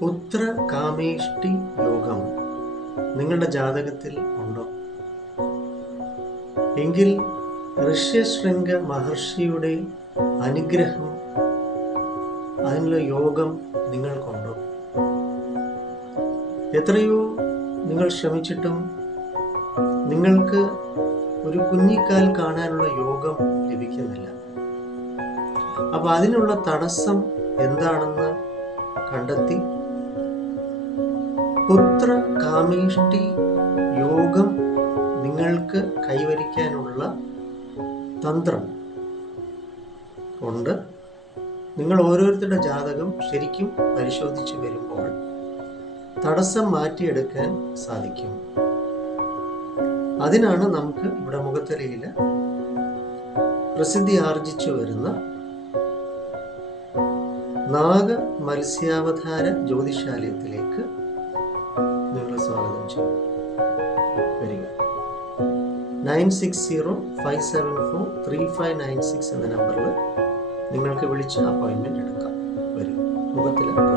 പുത്ര കാമേഷ്ടി യോഗം നിങ്ങളുടെ ജാതകത്തിൽ ഉണ്ടോ? എങ്കിൽ ഋഷ്യശൃംഗ മഹർഷിയുടെ അനുഗ്രഹം അതിനുള്ള യോഗം നിങ്ങൾക്കുണ്ടോ? എത്രയോ നിങ്ങൾ ശ്രമിച്ചിട്ടും നിങ്ങൾക്ക് ഒരു കുഞ്ഞിക്കാൽ കാണാനുള്ള യോഗം ലഭിക്കുന്നില്ല. അപ്പൊ അതിനുള്ള തടസ്സം എന്താണെന്ന് കണ്ടെത്തി പുത്ര കാമേഷ്ടി യോഗം നിങ്ങൾക്ക് കൈവരിക്കാനുള്ള തന്ത്രം കൊണ്ട് നിങ്ങൾ ഓരോരുത്തരുടെ ജാതകം ശരിക്കും പരിശോധിച്ച് വരുമ്പോൾ തടസ്സം മാറ്റിയെടുക്കാൻ സാധിക്കും. അതിനാണ് നമുക്ക് ഇവിടെ മുഖത്തലയിൽ പ്രസിദ്ധി ആർജിച്ചു വരുന്ന നാഗ മത്സ്യാവതാര ജ്യോതിഷാലയത്തിലേക്ക് നിങ്ങൾ സ്വാഗതം ചെയ്യും. വരിക. Nine six zero five seven four three five nine six എന്ന നമ്പറിൽ നിങ്ങൾക്ക് വിളിച്ച് അപ്പോയിൻമെന്റ് എടുക്കാം. വരിക. മുഖത്തിലെ കൊല്ലം